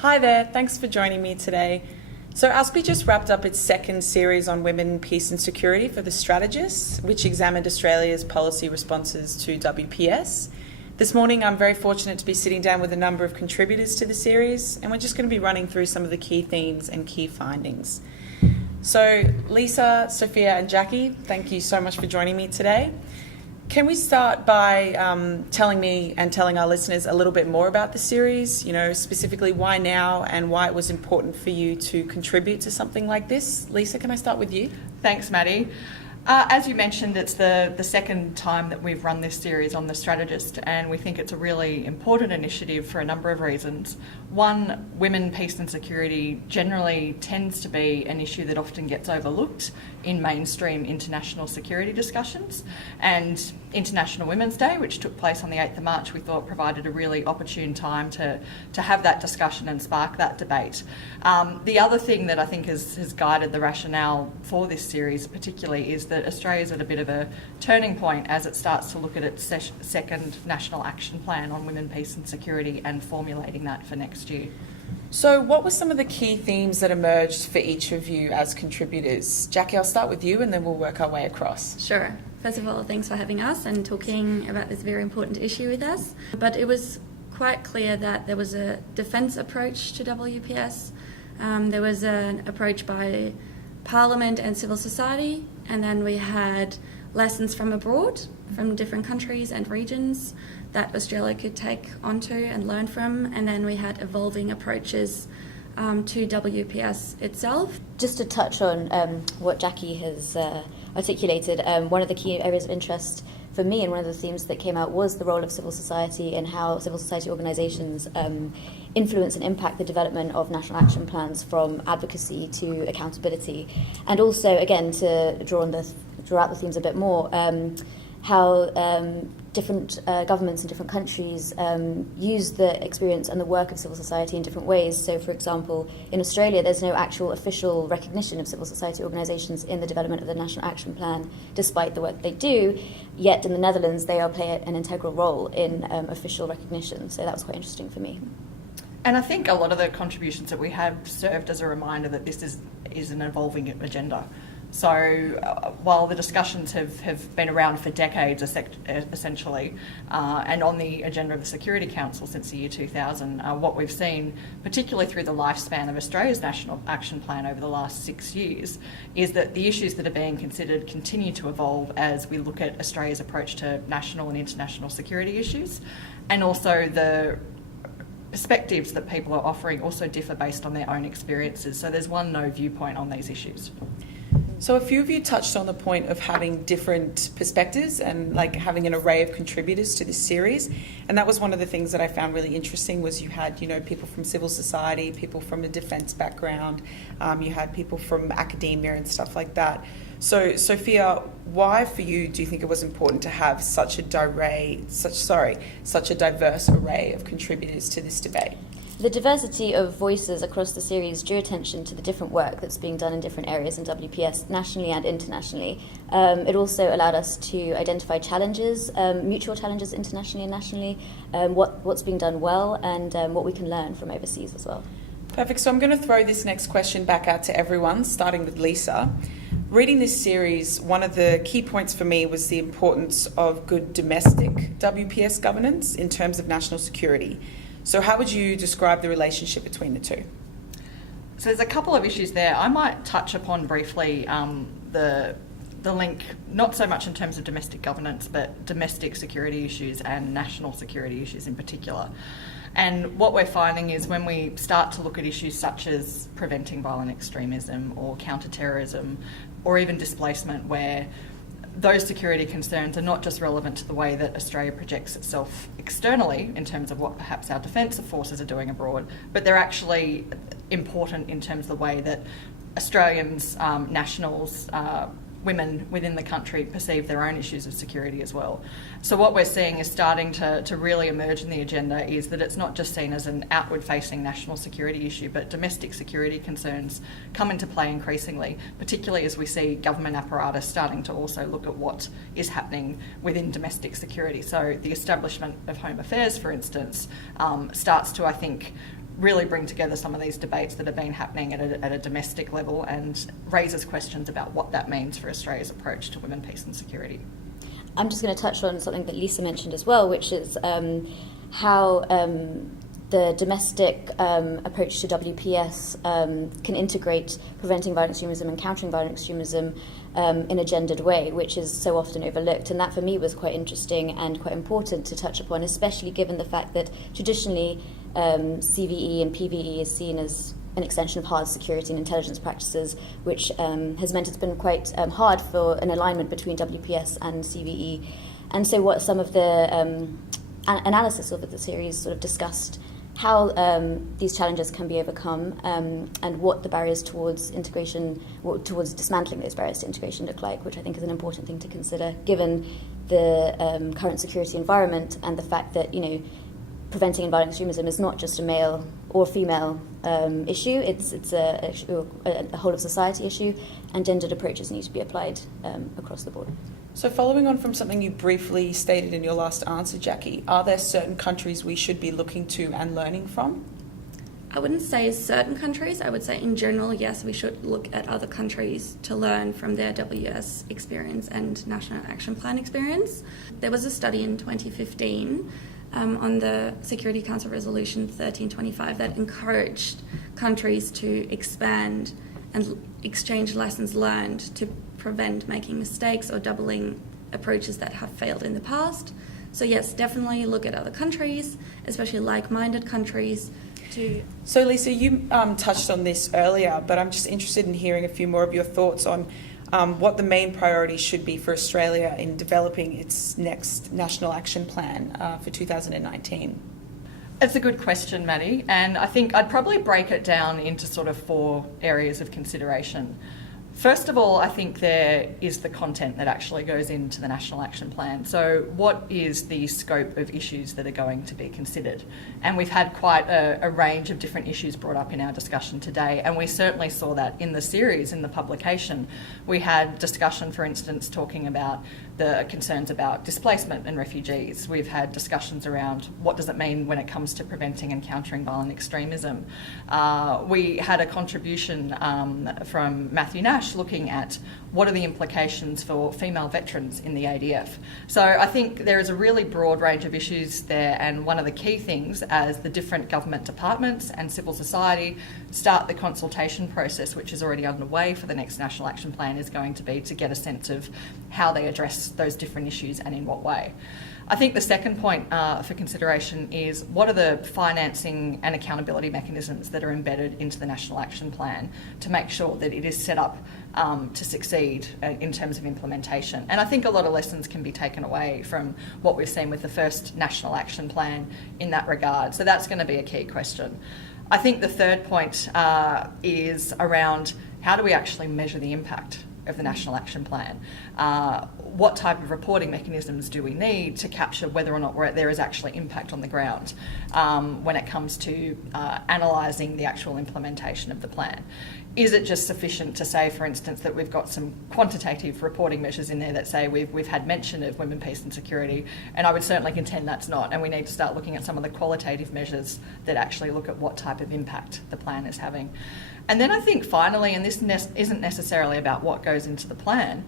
Hi there, thanks for joining me today. So ASPI just wrapped up its second series on women, peace and security for the strategists, which examined Australia's policy responses to WPS. This morning I'm very fortunate to be sitting down with a number of contributors to the series, and we're just going to be running through some of the key themes and key findings. So Lisa, Sophia and Jackie, thank you so much for joining me today. Can we start by telling me and telling our listeners a little bit more about the series, specifically why now and why it was important for you to contribute to something like this? Lisa, can I start with you? Thanks, Maddie. As you mentioned, it's the second time that we've run this series on the strategist, and we think it's a really important initiative for a number of reasons. One, women, peace and security generally tends to be an issue that often gets overlooked in mainstream international security discussions, and International Women's Day, which took place on the 8th of March, we thought provided a really opportune time to have that discussion and spark that debate. The other thing that I think has guided the rationale for this series particularly is that Australia's at a bit of a turning point as it starts to look at its second National Action Plan on Women, Peace and Security and formulating that for next year. So what were some of the key themes that emerged for each of you as contributors? Jackie, I'll start with you and then we'll work our way across. Sure. First of all, thanks for having us and talking about this very important issue with us. But it was quite clear that there was a defence approach to WPS. There was an approach by Parliament and civil society, and then we had lessons from abroad, from different countries and regions that Australia could take onto and learn from, and then we had evolving approaches to WPS itself. Just to touch on what Jackie has articulated, one of the key areas of interest for me and one of the themes that came out was the role of civil society and how civil society organisations influence and impact the development of national action plans, from advocacy to accountability. And also, again, to draw out the themes a bit more, how different governments in different countries use the experience and the work of civil society in different ways. So, for example, in Australia, there's no actual official recognition of civil society organisations in the development of the National Action Plan, despite the work they do. Yet in the Netherlands, they are playing an integral role in official recognition. So that was quite interesting for me. And I think a lot of the contributions that we have served as a reminder that this is an evolving agenda. So while the discussions have been around for decades, essentially, and on the agenda of the Security Council since the year 2000, what we've seen, particularly through the lifespan of Australia's National Action Plan over the last 6 years, is that the issues that are being considered continue to evolve as we look at Australia's approach to national and international security issues, and also the perspectives that people are offering also differ based on their own experiences. So there's no viewpoint on these issues. So a few of you touched on the point of having different perspectives and having an array of contributors to this series. And that was one of the things that I found really interesting was you had, people from civil society, people from a defence background, you had people from academia and stuff like that. So Sophia, why for you do you think it was important to have such a diverse array of contributors to this debate? The diversity of voices across the series drew attention to the different work that's being done in different areas in WPS, nationally and internationally. It also allowed us to identify challenges, mutual challenges internationally and nationally, what's being done well, and what we can learn from overseas as well. Perfect. So I'm going to throw this next question back out to everyone, starting with Lisa. Reading this series, one of the key points for me was the importance of good domestic WPS governance in terms of national security. So how would you describe the relationship between the two? So there's a couple of issues there. I might touch upon briefly the link, not so much in terms of domestic governance, but domestic security issues and national security issues in particular. And what we're finding is when we start to look at issues such as preventing violent extremism or counter-terrorism or even displacement, where those security concerns are not just relevant to the way that Australia projects itself externally in terms of what perhaps our defensive forces are doing abroad, but they're actually important in terms of the way that Australians, nationals, women within the country perceive their own issues of security as well. So what we're seeing is starting to really emerge in the agenda is that it's not just seen as an outward-facing national security issue, but domestic security concerns come into play increasingly, particularly as we see government apparatus starting to also look at what is happening within domestic security. So the establishment of Home Affairs, for instance, starts to, I think, really bring together some of these debates that have been happening at a domestic level and raises questions about what that means for Australia's approach to women, peace and security. I'm just going to touch on something that Lisa mentioned as well, which is how the domestic approach to WPS can integrate preventing violent extremism and countering violent extremism in a gendered way, which is so often overlooked. And that for me was quite interesting and quite important to touch upon, especially given the fact that traditionally CVE and PVE is seen as an extension of hard security and intelligence practices, which has meant it's been quite hard for an alignment between WPS and CVE. And so what some of the analysis of the series sort of discussed how these challenges can be overcome and what the barriers towards integration, towards dismantling those barriers to integration look like, which I think is an important thing to consider given the current security environment and the fact that, you know, preventing violent extremism is not just a male or female issue, it's a whole of society issue, and gendered approaches need to be applied across the board. So following on from something you briefly stated in your last answer, Jackie, are there certain countries we should be looking to and learning from? I wouldn't say certain countries. I would say in general, yes, we should look at other countries to learn from their WS experience and National Action Plan experience. There was a study in 2015 on the Security Council Resolution 1325 that encouraged countries to expand and exchange lessons learned to prevent making mistakes or doubling approaches that have failed in the past. So yes, definitely look at other countries, especially like-minded countries. So Lisa, you touched on this earlier, but I'm just interested in hearing a few more of your thoughts on what the main priorities should be for Australia in developing its next National Action Plan for 2019. It's a good question, Maddie, and I think I'd probably break it down into sort of 4 areas of consideration. First of all, I think there is the content that actually goes into the National Action Plan. So what is the scope of issues that are going to be considered? And we've had quite a range of different issues brought up in our discussion today, and we certainly saw that in the series, in the publication. We had discussion, for instance, talking about the concerns about displacement and refugees. We've had discussions around what does it mean when it comes to preventing and countering violent extremism. We had a contribution from Matthew Nash looking at what are the implications for female veterans in the ADF. So I think there is a really broad range of issues there, and one of the key things as the different government departments and civil society start the consultation process, which is already underway for the next National Action Plan, is going to be to get a sense of how they address those different issues and in what way. I think the second point for consideration is what are the financing and accountability mechanisms that are embedded into the National Action Plan to make sure that it is set up to succeed in terms of implementation. And I think a lot of lessons can be taken away from what we've seen with the first National Action Plan in that regard. So that's going to be a key question. I think the third point is around how do we actually measure the impact of the National Action Plan? What type of reporting mechanisms do we need to capture whether or not there is actually impact on the ground when it comes to analysing the actual implementation of the plan? Is it just sufficient to say, for instance, that we've got some quantitative reporting measures in there that say we've had mention of women, peace and security? And I would certainly contend that's not, and we need to start looking at some of the qualitative measures that actually look at what type of impact the plan is having. And then I think finally, and this isn't necessarily about what goes into the plan,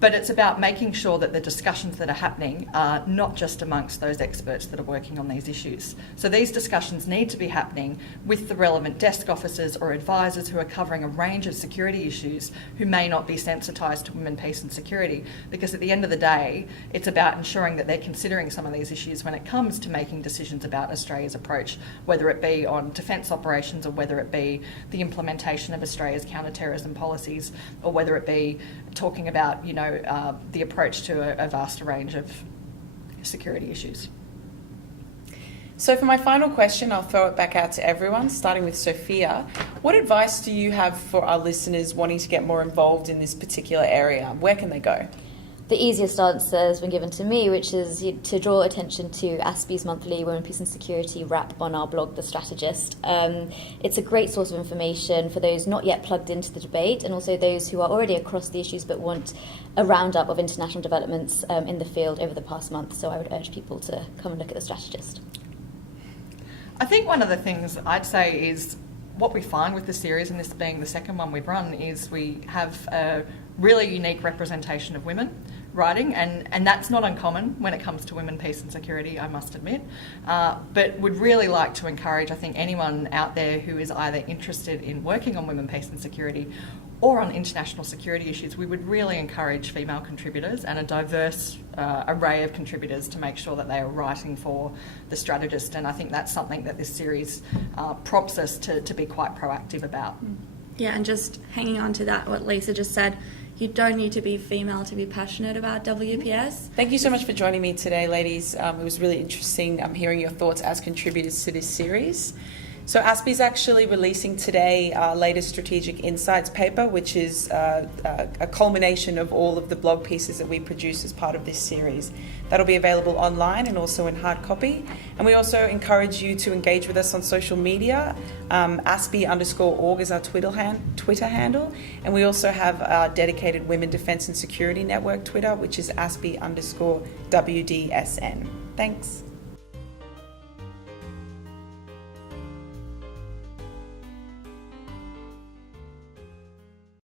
but it's about making sure that the discussions that are happening are not just amongst those experts that are working on these issues. So these discussions need to be happening with the relevant desk officers or advisors who are covering a range of security issues who may not be sensitised to women, peace and security, because at the end of the day, it's about ensuring that they're considering some of these issues when it comes to making decisions about Australia's approach, whether it be on defence operations or whether it be the implementation of Australia's counter-terrorism policies, or whether it be talking about, the approach to a vast range of security issues. So for my final question, I'll throw it back out to everyone, starting with Sophia. What advice do you have for our listeners wanting to get more involved in this particular area? Where can they go? The easiest answer has been given to me, which is to draw attention to ASPI's monthly Women, Peace and Security wrap on our blog, The Strategist. It's a great source of information for those not yet plugged into the debate, and also those who are already across the issues but want a roundup of international developments in the field over the past month. So I would urge people to come and look at The Strategist. I think one of the things I'd say is what we find with the series, and this being the second one we've run, is we have a really unique representation of women writing, and that's not uncommon when it comes to women, peace and security, I must admit. But would really like to encourage, I think, anyone out there who is either interested in working on women, peace and security or on international security issues, we would really encourage female contributors and a diverse array of contributors to make sure that they are writing for the strategist. And I think that's something that this series prompts us to be quite proactive about. Yeah, and just hanging on to that, what Lisa just said, you don't need to be female to be passionate about WPS. Thank you so much for joining me today, ladies. It was really interesting hearing your thoughts as contributors to this series. So ASPI's actually releasing today our latest Strategic Insights paper, which is a culmination of all of the blog pieces that we produce as part of this series. That'll be available online and also in hard copy. And we also encourage you to engage with us on social media. ASPI_org is our Twitter handle. And we also have our dedicated Women Defence and Security Network Twitter, which is ASPI_WDSN. Thanks.